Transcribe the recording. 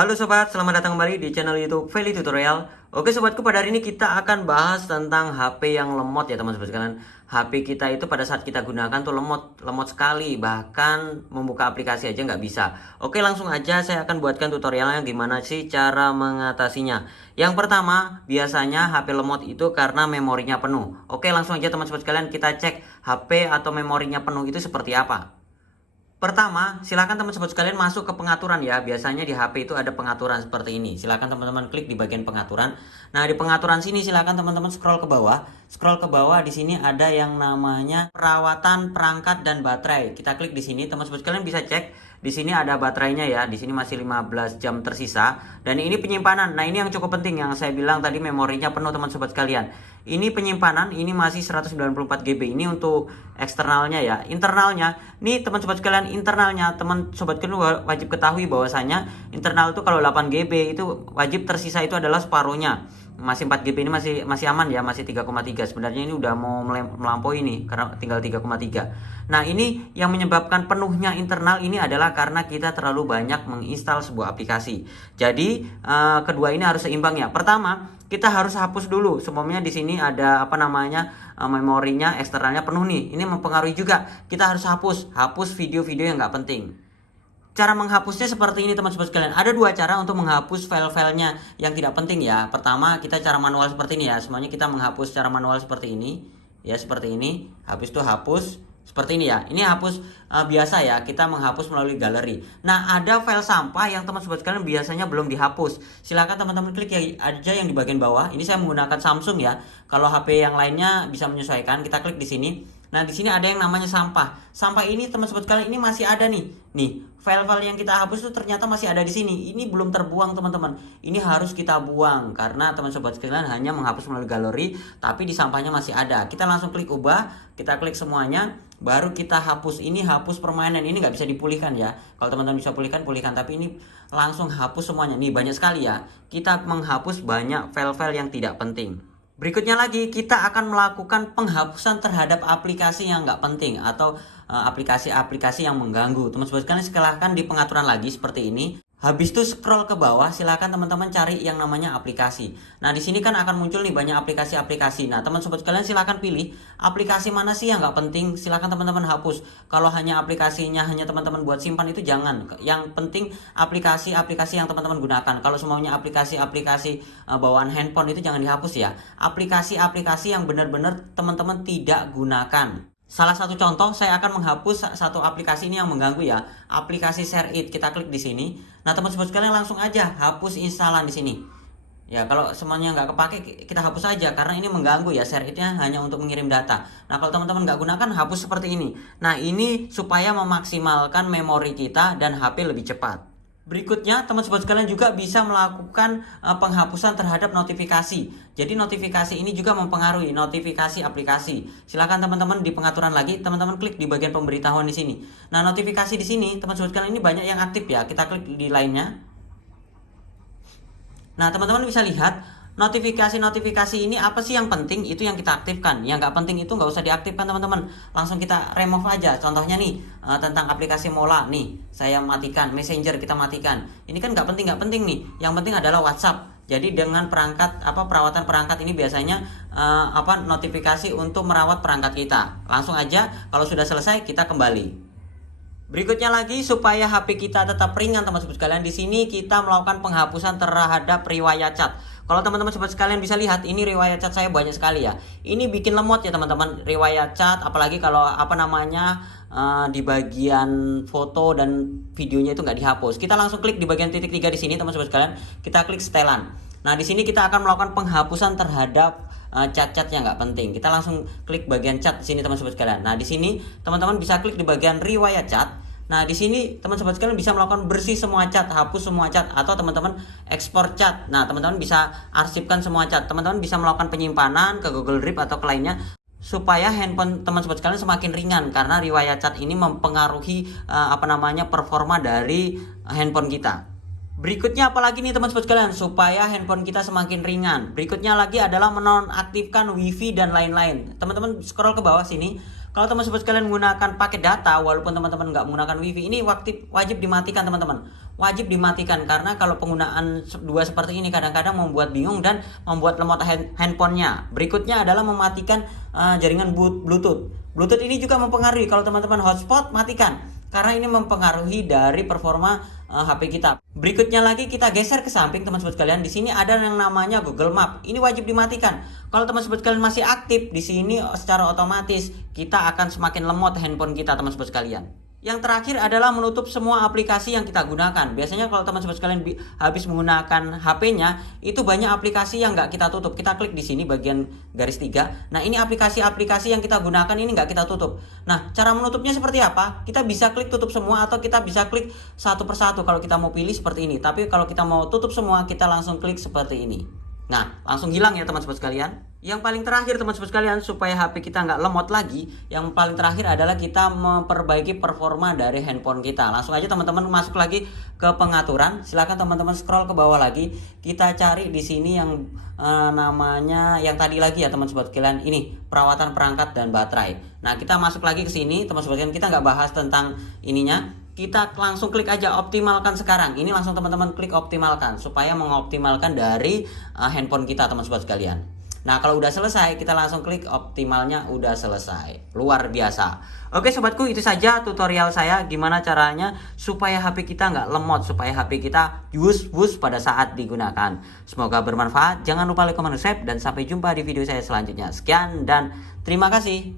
Halo sobat, selamat datang kembali di channel YouTube Feli Tutorial. Oke sobatku, pada hari ini kita akan bahas tentang HP yang lemot ya teman-teman sekalian. HP kita itu pada saat kita gunakan tuh lemot sekali, bahkan membuka aplikasi aja nggak bisa. Oke, langsung aja saya akan buatkan tutorialnya gimana sih cara mengatasinya. Yang pertama, biasanya HP lemot itu karena memorinya penuh. Oke, langsung aja teman-teman sekalian kita cek HP atau memorinya penuh itu seperti apa. Pertama, silakan teman-teman sekalian masuk ke pengaturan ya. Biasanya di HP itu ada pengaturan seperti ini. Silakan teman-teman klik di bagian pengaturan. Nah, di pengaturan sini silakan teman-teman scroll ke bawah. Scroll ke bawah, di sini ada yang namanya perawatan perangkat dan baterai. Kita klik di sini, teman-teman sekalian bisa cek. Di sini ada baterainya ya. Di sini masih 15 jam tersisa. Dan ini penyimpanan. Nah, ini yang cukup penting yang saya bilang tadi, memorinya penuh teman-teman sekalian. Ini penyimpanan, ini masih 194 GB. Ini untuk eksternalnya ya. Internalnya, nih teman-teman sekalian, internalnya teman sobat kedua wajib ketahui bahwasanya internal itu kalau 8 GB itu wajib tersisa itu adalah separuhnya. Masih 4 GB ini masih aman ya, masih 3,3. Sebenarnya ini udah mau melampaui ini karena tinggal 3,3. Nah, ini yang menyebabkan penuhnya internal ini adalah karena kita terlalu banyak menginstal sebuah aplikasi. Jadi kedua ini harus seimbang ya. Pertama, kita harus hapus dulu. Sebelumnya di sini ada memorinya eksternalnya penuh nih. Ini mempengaruhi juga. Kita harus hapus video-video yang nggak penting. Cara menghapusnya seperti ini teman-teman sekalian. Ada dua cara untuk menghapus file-filenya yang tidak penting ya. Pertama, kita cara manual seperti ini ya. Semuanya kita menghapus secara manual seperti ini. Ya, seperti ini. Habis itu hapus seperti ini ya. Ini hapus biasa ya. Kita menghapus melalui galeri. Nah, ada file sampah yang teman-teman sekalian biasanya belum dihapus. Silakan teman-teman klik ya aja yang di bagian bawah. Ini saya menggunakan Samsung ya. Kalau HP yang lainnya bisa menyesuaikan. Kita klik di sini. Nah, di sini ada yang namanya sampah. Sampah ini teman-teman sekalian ini masih ada nih. Nih, file-file yang kita hapus itu ternyata masih ada di sini. Ini belum terbuang, teman-teman. Ini harus kita buang karena teman-teman sekalian hanya menghapus melalui galeri, tapi di sampahnya masih ada. Kita langsung klik ubah, kita klik semuanya, baru kita hapus. Ini hapus permainan. Ini nggak bisa dipulihkan ya. Kalau teman-teman bisa pulihkan, pulihkan. Tapi ini langsung hapus semuanya. Nih, banyak sekali ya. Kita menghapus banyak file-file yang tidak penting. Berikutnya lagi, kita akan melakukan penghapusan terhadap aplikasi yang nggak penting atau aplikasi-aplikasi yang mengganggu. Teman-teman sekalian, silahkan di pengaturan lagi seperti ini. Habis itu scroll ke bawah, silakan teman-teman cari yang namanya aplikasi. Nah, di sini kan akan muncul nih banyak aplikasi-aplikasi. Nah, teman-teman sekalian silakan pilih aplikasi mana sih yang nggak penting. Silakan teman-teman hapus. Kalau hanya aplikasinya hanya teman-teman buat simpan itu jangan. Yang penting aplikasi-aplikasi yang teman-teman gunakan. Kalau semuanya aplikasi-aplikasi bawaan handphone itu jangan dihapus ya. Aplikasi-aplikasi yang benar-benar teman-teman tidak gunakan. Salah satu contoh, saya akan menghapus satu aplikasi ini yang mengganggu ya. Aplikasi ShareIt. Kita klik di sini. Nah, teman-teman sekalian langsung aja hapus instalan di sini. Ya, kalau semuanya nggak kepake, kita hapus aja karena ini mengganggu ya. ShareIt-nya hanya untuk mengirim data. Nah, kalau teman-teman nggak gunakan, hapus seperti ini. Nah, ini supaya memaksimalkan memori kita dan HP lebih cepat. Berikutnya, teman-teman sekalian juga bisa melakukan penghapusan terhadap notifikasi. Jadi notifikasi ini juga mempengaruhi notifikasi aplikasi. Silakan teman-teman di pengaturan lagi, teman-teman klik di bagian pemberitahuan di sini. Nah, notifikasi di sini, teman-teman sekalian ini banyak yang aktif ya. Kita klik di lainnya. Nah, teman-teman bisa lihat notifikasi-notifikasi ini apa sih yang penting, itu yang kita aktifkan. Yang nggak penting itu nggak usah diaktifkan teman-teman. Langsung kita remove aja. Contohnya nih tentang aplikasi Mola nih, saya matikan. Messenger kita matikan. Ini kan nggak penting nih. Yang penting adalah WhatsApp. Jadi dengan perawatan perangkat ini biasanya notifikasi untuk merawat perangkat kita. Langsung aja kalau sudah selesai kita kembali. Berikutnya lagi, supaya HP kita tetap ringan teman-teman sekalian, di sini kita melakukan penghapusan terhadap riwayat cat. Kalau teman-teman sekalian bisa lihat, ini riwayat cat saya banyak sekali ya. Ini bikin lemot ya teman-teman, riwayat cat, apalagi kalau di bagian foto dan videonya itu nggak dihapus. Kita langsung klik di bagian titik 3 di sini teman-teman sekalian, kita klik setelan. Nah, di sini kita akan melakukan penghapusan terhadap cat-cat yang nggak penting. Kita langsung klik bagian cat di sini teman-teman sekalian. Nah, di sini teman-teman bisa klik di bagian riwayat cat. Nah, di sini teman-teman sekalian bisa melakukan bersih semua cat, hapus semua cat, atau teman-teman ekspor cat. Nah, teman-teman bisa arsipkan semua cat. Teman-teman bisa melakukan penyimpanan ke Google Drive atau ke lainnya supaya handphone teman-teman sekalian semakin ringan karena riwayat cat ini mempengaruhi performa dari handphone kita. Berikutnya apalagi nih teman-teman sekalian supaya handphone kita semakin ringan. Berikutnya lagi adalah menonaktifkan WiFi dan lain-lain. Teman-teman scroll ke bawah sini. Kalau teman sobat sekalian menggunakan paket data, walaupun teman-teman nggak menggunakan wifi, ini wajib dimatikan teman-teman. Wajib dimatikan karena kalau penggunaan dua seperti ini kadang-kadang membuat bingung dan membuat lemot handphonenya. Berikutnya adalah mematikan jaringan Bluetooth. Bluetooth ini juga mempengaruhi. Kalau teman-teman hotspot, matikan karena ini mempengaruhi dari performa HP kita. Berikutnya lagi kita geser ke samping teman sobat sekalian. Di sini ada yang namanya Google Map. Ini wajib dimatikan. Kalau teman sobat sekalian masih aktif di sini, secara otomatis kita akan semakin lemot handphone kita teman sobat sekalian. Yang terakhir adalah menutup semua aplikasi yang kita gunakan. Biasanya kalau teman sobat sekalian habis menggunakan HP-nya, itu banyak aplikasi yang nggak kita tutup. Kita klik di sini bagian garis 3. Nah, ini aplikasi-aplikasi yang kita gunakan ini nggak kita tutup. Nah, cara menutupnya seperti apa? Kita bisa klik tutup semua atau kita bisa klik satu persatu kalau kita mau pilih seperti ini. Tapi kalau kita mau tutup semua, kita langsung klik seperti ini. Nah, langsung hilang ya teman sobat sekalian. Yang paling terakhir teman sobat sekalian, supaya HP kita nggak lemot lagi, yang paling terakhir adalah kita memperbaiki performa dari handphone kita. Langsung aja teman-teman masuk lagi ke pengaturan. Silahkan teman-teman scroll ke bawah lagi. Kita cari di sini yang namanya yang tadi lagi ya teman sobat sekalian. Ini perawatan perangkat dan baterai. Nah, kita masuk lagi ke sini teman sobat sekalian. Kita nggak bahas tentang ininya. Kita langsung klik aja optimalkan sekarang. Ini langsung teman-teman klik optimalkan supaya mengoptimalkan dari handphone kita teman sobat sekalian. Nah, kalau udah selesai, kita langsung klik optimalnya udah selesai. Luar biasa. Oke sobatku, itu saja tutorial saya gimana caranya supaya HP kita nggak lemot, supaya HP kita wus pada saat digunakan. Semoga bermanfaat. Jangan lupa like, comment, subscribe, dan sampai jumpa di video saya selanjutnya. Sekian dan terima kasih.